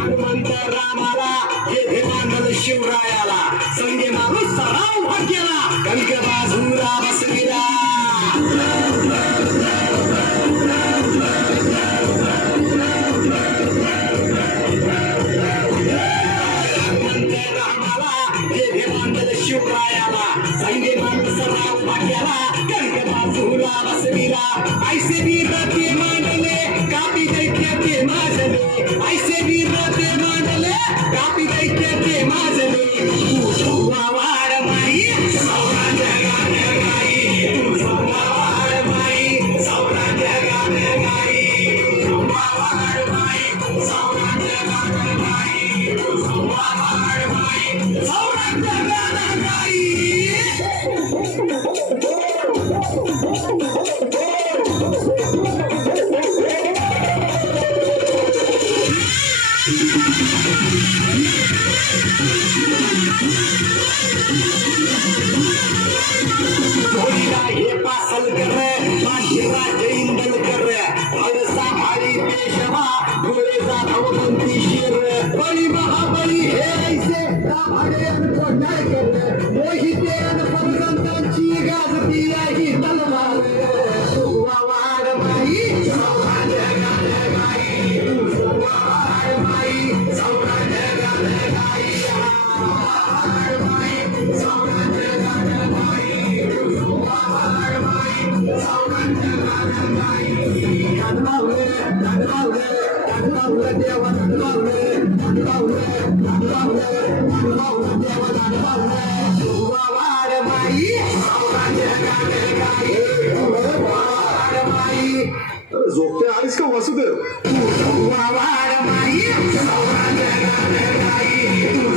रामाला हे मानल शिवरायाला संगे माणूस सराव भाग्याला कणक बाजूला बसविला रामाला हे मानल शिवरायाला संगे माणूस सराव भाग्याला कणक बाजूला बसविला ऐसे वीर ते मानले कापी दैत्य माजले ऐसे वीर ते मानले कापी दैत्य माजले तू वाड माई सौरा जगाने गाई तू वाड माई सौरा जगाने गाई तू वाड माई सौरा जगाने गाई तू वाड माई सौरा जगाने गाई जोडीला हे पासल कर माशिरा जैंदल कर अडसा भारी पेशवा डोळेचा भगवंती शिर बळी महाबळी हे ऐसे भाडे कोटाय कर मोहिते भगवंतांची गाजती आहे तलवार सुवा वाड माई सौरा जगाने गाई सुवा वाड माई सौरा जगाने गाई वाड माई सौरा जगाने गाई सुवा वाड माई सौरा जगाने गाई धनवावले धनवावले धनवावले देवा धनवावले धनवावले धनवावले धनवावले देवा धनवावले सुवा वाड माई सौरा जगाने गाई वाड माई झोपते आहेस का वासुदेव? सुवा वाड माई सौरा जगाने गाई